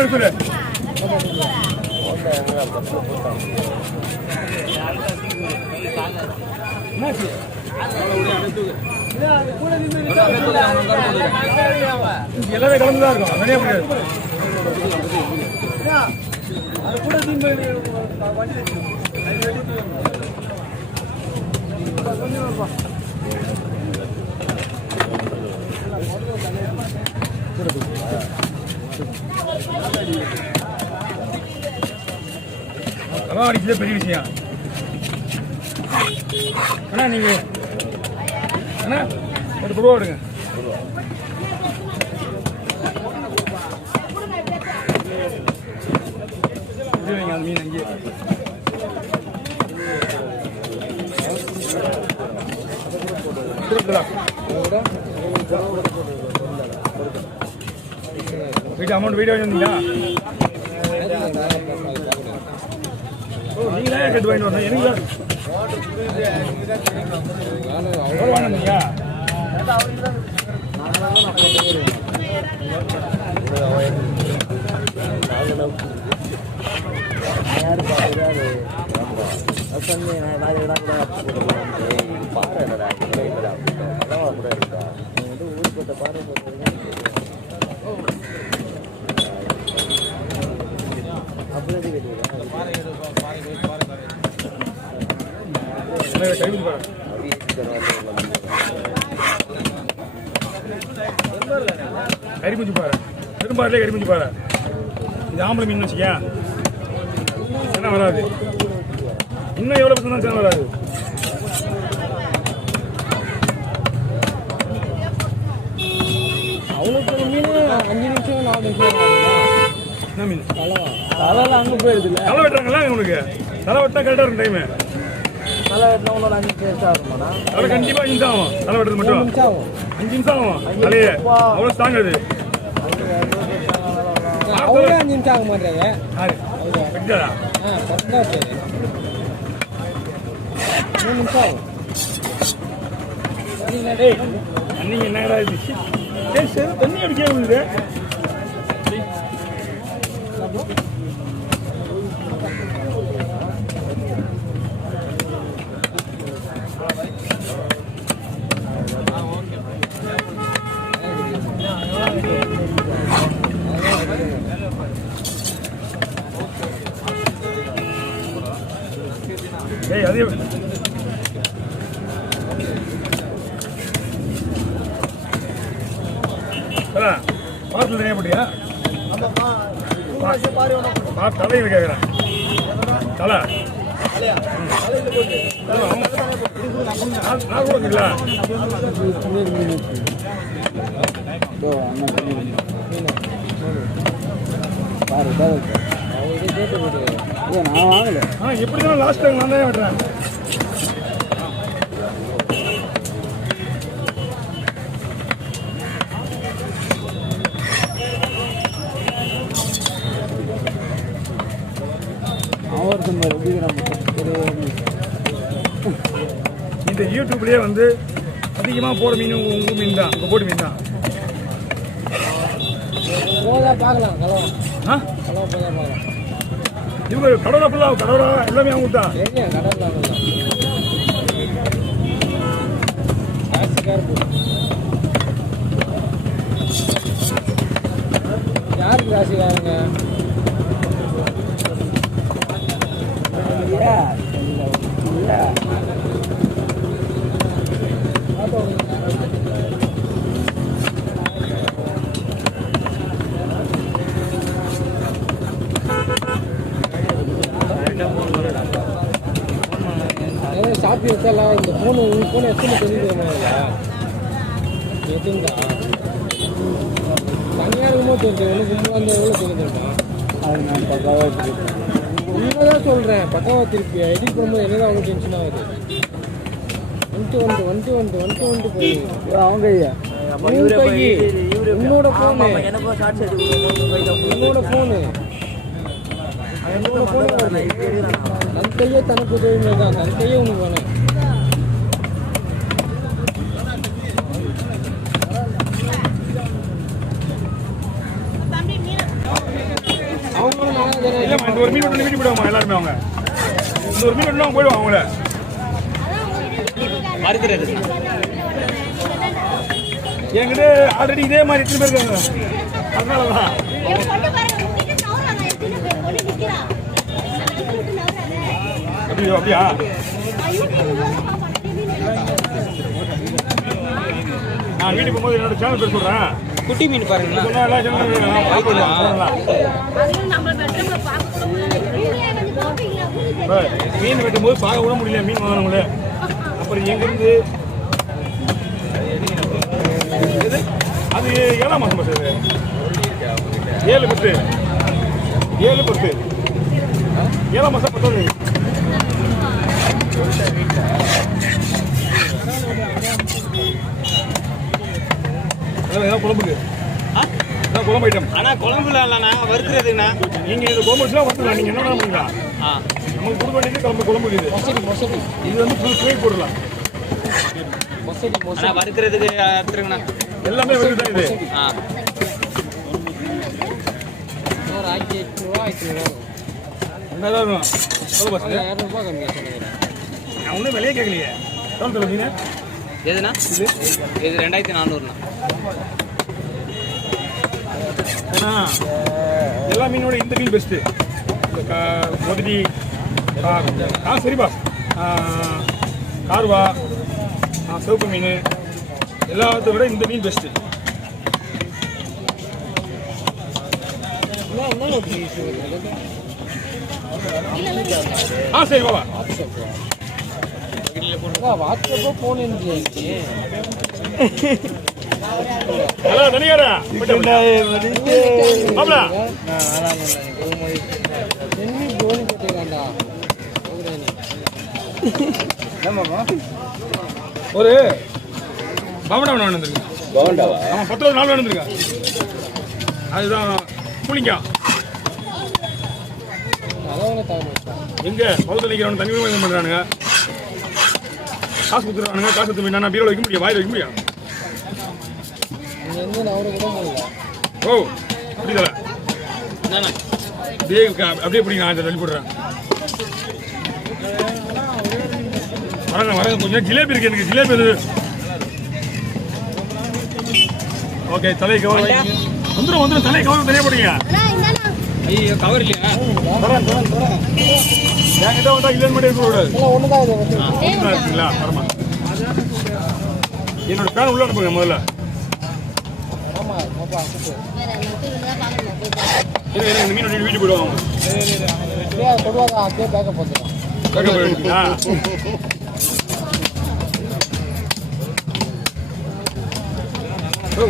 எடுத்துரு. எல்லாமே கலந்துதான் இருக்கும். நிறைய முடியாது. அது கூட அடிச்சதே பெரிய விஷயம். அண்ணா நீங்க அண்ணா ஒரு ரூபா விடுங்க. அந்த மீன் அங்கே வீட்டு அமௌண்ட் வீடியோ வந்தீங்களா? நீங்களே கட்டு வாங்கிட்டு வந்தேன். எனக்கு வாங்கினீங்க கறிமுஞ்சி பாரு. பெரும்பாலே கறிமுஞ்சி பாரு. இது ஆம்பளை மீன் வச்சுக்கியா என்ன வராது. இன்னும் எவ்வளோ பக்கம் தான் சேனை வராது. அவ்வளோ மீன் 5 நிமிஷம் 4 நிமிஷம். என்ன மீன்? தலைலாம் அங்கே போயிடுது. தலை வெட்டுறாங்களா உங்களுக்கு? தலை வெட்டினா கரெக்டாக இருக்கும் டைமு. தலை வெட்டினா ஒன்று 5 நிமிஷம் ஆகுமாண்ணா? தலை கண்டிப்பாக 5 நிமிஷம் ஆகும். தலை வெட்டுறது மட்டும் 5 நிமிஷம் ஆகும். தலையே அவ்வளோ ஸ்ட்ராங் அது. அவ்வளோ 5 நிமிஷம் ஆக மாட்டேங்க. வெட்டாதா? கரெக்டாக சரி 3 நிமிஷம் ஆகும். அன்னைக்கு என்னடா இது? சரி தண்ணி அடிக்க விழுது. ஏய் அதே பாட்டில் தனியாக போட்டியா? தலையில் கேட்குறேன். தலை நான் கொடுக்குங்களா? நான் வாங்கல. எப்படி தான் லாஸ்ட் டைம் நான் தான் விட்டுறேன். இந்த யூடியூப்லேயே வந்து அதிகமாக போகிற மீன் உங்கள் மீன் தான். உங்கள் போட்டு மீன் தான். பார்க்கலாம் ஆ இவங்க கடவுளா ஃபுல்லாக கடவுளா எல்லாமே அவங்க தான். யாருக்கு ராசிக்காரங்க? ஷாப்பி வச்சாலாம் இந்த ஃபோனு உங்கள் ஃபோனை எத்தனை தெரிஞ்சுக்கணுமா? எதுங்கா தனியாக இருக்குமோ தெரிஞ்சு ஒன்று அந்த எவ்வளோ தெரிஞ்சிருக்கான். அது நான் பக்காவாக வச்சுருக்கேன். உண்மைதான் சொல்கிறேன். பக்காவாக திருப்பி எடிட் பண்ணும்போது என்ன அவ்வளோ டென்ஷன் ஆகுது. வந்துட்டு போய் அவங்க ஐயா உன்னோட ஃபோனு ನನ್ನ ಕೈಯೇ ತನಕ ನನ್ನ ಕೈಯೇ ಉಂಟು வேணும். இந்த ஒரு மீன் வெட்டு வீட்டுக்கு போயிடுவாங்க எல்லாருமே அவங்க. இந்த ஒரு மீன் வெட்டுனா போயிடுவாங்க அவங்கள. என்கிட்ட ஆல்ரெடி இதே மாதிரி எத்தனை பேர் இருக்காங்க. அதனாலதான் அப்படியா நான் வீட்டுக்கு போகும்போது என்னோட சேனல் பேர் சொல்றேன். குட்டி மீன் பாருங்களா. எல்லா மீன் வெட்டும் போது பார்க்க கூட முடியல மீன் வாங்கினவங்களே. அப்புறம் எங்கிருந்து அது 7ஆம் மாதம் பஸ். 7/10 7ஆம் மாதம் 10. குழம்புக்கு குழம்பு ஐட்டம். ஆனா குழம்புல இல்லைண்ணா, வறுக்கிறதுண்ணா. நீங்க இந்த குழம்பு வச்சுலாம் வறுத்துக்கலாம். நீங்க என்ன பண்ணுவீங்களா? நமக்கு கொடுக்க வேண்டியது குழம்பு இது. இது வந்து ஃபுல் ஃப்ரை போடலாம். வறுக்கிறதுக்கு அறுத்துருங்கண்ணா. எல்லாமே வறுத்து தான் இது. என்னதான் நான் ஒன்றும் விலையே கேட்கலையே. சொல்லுங்க மீன் எதுண்ணா? இது 2400ண்ணா. ஏன்னா எல்லா மீனோட இந்த மீன் பெஸ்ட்டு. மொதடி சரி பாஸ், கார்வா, சிவப்பு மீன் எல்லாத்த விட இந்த மீன் பெஸ்ட்டு. சரி பாபா. வாட்ஸ்அப்போ போன் ஹலோ தனியாரா ஒரு பவண்டா வந்துருக்கு. ஆமாம் 10 நாள் வந்துருக்கா. அதுதான் புளிங்கா. எங்க பகுதியில் நிற்கிறவங்க தண்ணி இது பண்ணுறானுங்க. காசு கொடுத்துருவானுங்க. காசு கொடுத்து நான் பீரோவில் வைக்க முடியும், வாயில் வைக்க முடியும். ஓ அப்படிதா அப்படியே பிடிங்க. நான் தள்ளி போடுறேன். வரங்க கொஞ்சம் ஜிலேபி இருக்கு. எனக்கு ஜிலேபி ஓகே. தலை கவர் வந்துடும். தலை கவர் தனியாக போடுங்க. ஐயோ கவர் இல்லையா? என்கிட்ட வந்தால் இல்லைன்னு மட்டும் இருக்கக்கூடாது. இருக்குங்களா? வரமா என்னோட பேன் உள்ள அனுப்புங்க முதல்ல. இந்த மீன் வீட்டுக்கு போயிடுவாங்க.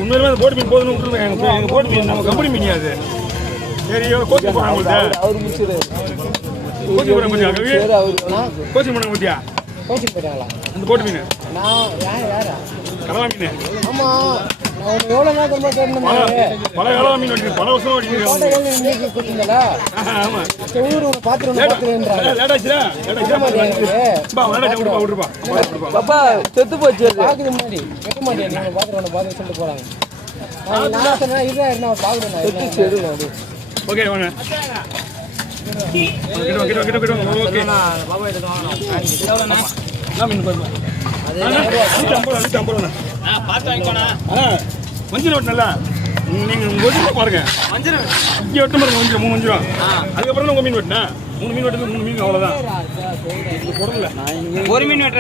உண்மையிலுமே அந்த போட்டு மீன் போதுன்னு விட்டுருங்க. எங்கள் போட்டு மீன் நம்ம கம்பெனி மீன் அது. சரி கோச்சிங் போகிறாங்க உங்கள்கிட்ட. கோச்சிங் போகிறாங்க பத்தியா? கோச்சிங் போனாங்க பத்தியா? கோச்சிங் போயிட்டாங்களா அந்த போட்டு மீன்? கடலா மீன். ஆமாம். எவ்வளோ நேரம் பல கடலா மீன் வச்சு பல வருஷம் கொடுத்தீங்களா? ஆமாம். பாப்பா செத்து போச்சு. பார்க்குது முன்னாடி கட்ட மாட்டேன். நீங்கள் பார்த்துட்டு சொல்லிட்டு போகிறாங்க. நான் சொன்னேன் இதுதான் என்ன பார்க்கணும். ஓகே வாங்க. மஞ்சள் வெட்டினல நீங்கள் பாருங்க. இங்கே வெட்ட பாருங்க. 3 மஞ்சள் ரூபா. அதுக்கப்புறம் உங்கள் மீன் வெட்டினேன். 3 மீன் வெட்டுறது 3 மீன் அவ்வளோதான். போடல. 1 மீன் வெட்டுற